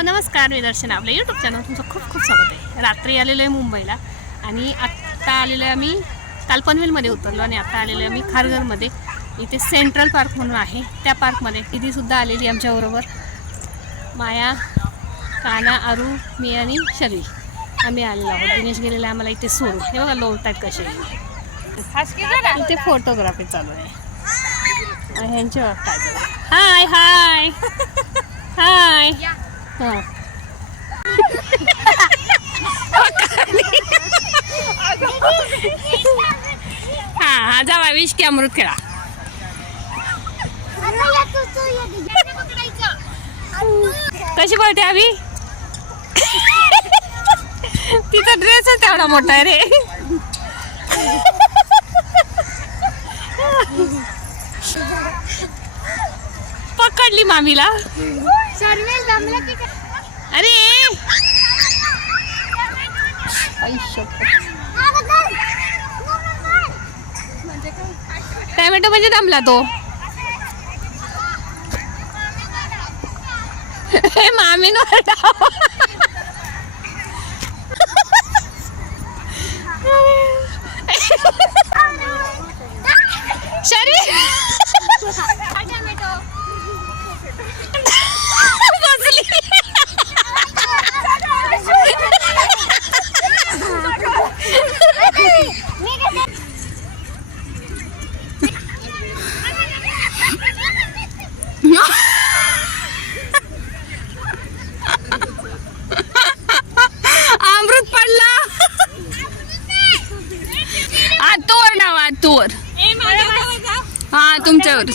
नमस्कार मी दर्शन. आपल्या YouTube channel तुमचं खूप खूप स्वागत आहे. रात्री आलेलो आहे मुंबईला आणि आत्ता आलेलो आहे आम्ही काल पनवेलमध्ये उतरलो आणि आत्ता आलेलो आहे आम्ही खारघरमध्ये. इथे सेंट्रल पार्क म्हणून आहे. त्या पार्कमध्ये दिदीसुद्धा आलेली आमच्याबरोबर माया काना अरु मी आणि शरीर आम्ही आलेलो आहोत. दिनेश गेलेला आम्हाला इथे सोडू हे बघा लोटतात कसे. इथे फोटोग्राफी चालू आहे. ह्यांच्या ह्यांचे काय हाय हाय हाय हां हा हा जावा विष की अमृत खेळा. कशी पळते आम्ही तिचा ड्रेसच तेवढा मोठा आहे रे. पकडली मामीला. अरे! टॅमॅटो म्हणजे थांबला तो. हे मामीन शरीर बसली अमृत पडला आतोर हा तुमच्यावर.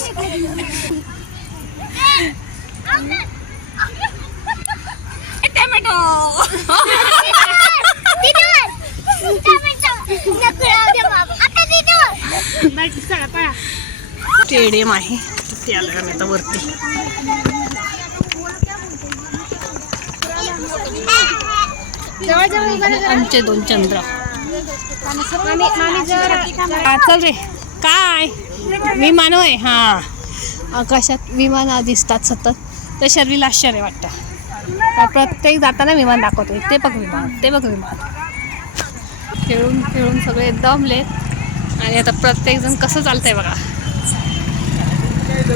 स्टेडियम आहे. ते आलं आता वरती? आमचे दोन चंद्र. चल रे. काय? विमान आहे. हा. आकाशात विमान दिसतात सतत. तर शरीराला आश्चर्य वाटतं. प्रत्येक जाताना विमान दाखवते ते बघ विमान. ते बघ विमान. खेळून खेळून सगळे दमले आणि आता प्रत्येक जण कसं चालतंय बघा.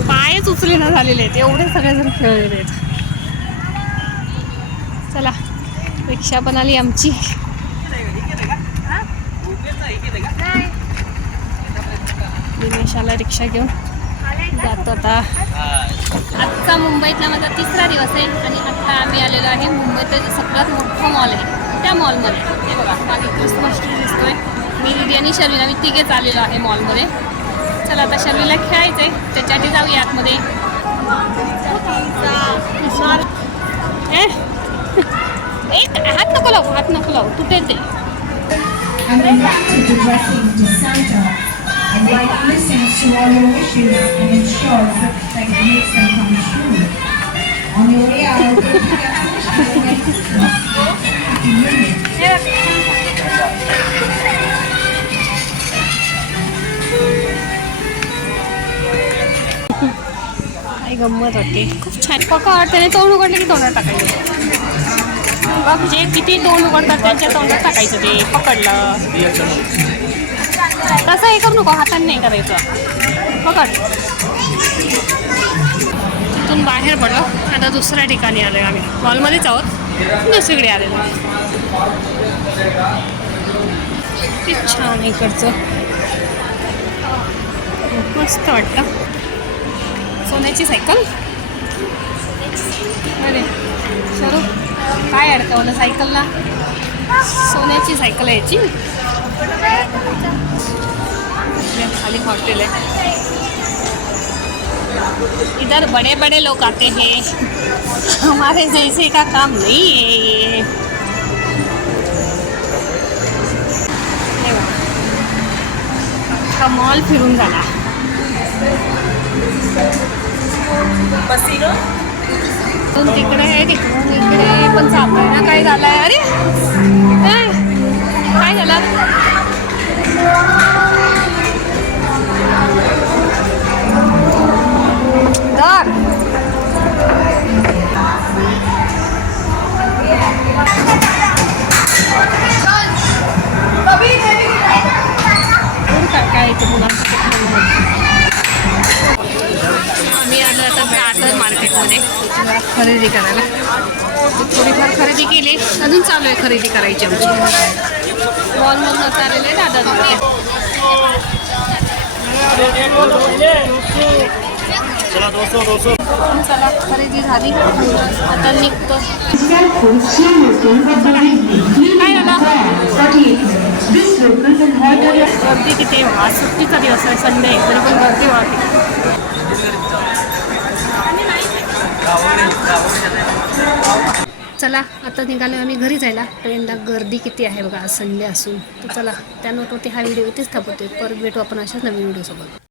पायच उचलेना झालेले आहेत. एवढे सगळेजण खेळलेले आहेत. चला. रिक्षा पण आली आमची. दिनेशाला रिक्षा घेऊन जातो आता आजचा मुंबईतला माझा तिसरा दिवस आहे आणि आत्ता आम्ही आलेलो आहे मुंबईत सगळ्यात मोठा मॉल आहे त्या मॉलमध्ये हे बघा मागे क्रिसमस ट्री दिसतोय. मी दिदी आणि शर्मीला आम्ही तिघेच आलेलो आहे मॉलमध्ये चला आता शर्मीला खेळायचं आहे त्याच्याआधी जाऊया आतमध्ये? एक हात नको लावू हात नको लावू. तुटेल ते. and then granted the blessing to Santa, and God listens to all your wishes and ensures that that He makes them come true. On your way out, don't forget to wish me a Merry Christmas. Happy New Year. काय गंमत वाटते खूप छान पकड त्याने तोंड उघडलं की तोंडात टाकायचं मग जे किती तोंड उघडतात त्यांच्या तोंडात टाकायचं ते पकडलं? तसं हे करू नको हाताने नाही करायचं. पकड. तिथून बाहेर पडलो आता दुसऱ्या ठिकाणी आलो आम्ही. मॉलमध्येच आहोत. दुसरीकडे आलेलो. किती छान इकडचं. मस्त वाटतं. सोन्याची सायकल? अरे सरू काय अडकवलं सायकलला. सोन्याची सायकल आहे याची. खाली हॉटेल आहे. इधर बड़े बड़े लोग आते हैं. हमारे जैसे का काम नहीं है ये. मॉल फिरून झाला. तिकडे तिकडे पण सापडेना ना काय झालंय? अरे! जरा खरेदी करायला. थोडीफार खरेदी केली. अजून चालू आहे खरेदी करायची आमची. मॉलमधून चाललेले आहे दादा. चला खरेदी झाली. आता निघतो. काय झालं गर्दी किती आहे? आज सुट्टीचा दिवस आहे संडे. आहे तरी पण गर्दी वाढते चला आता निघालो आम्ही घरी जायला. ट्रेनला गर्दी किती आहे बघा आज संडे असून. तर चला त्या नोटवरती हा व्हिडिओ इथेच थांबवतोय. परत भेटू आपण अशाच नवीन व्हिडिओसोबत.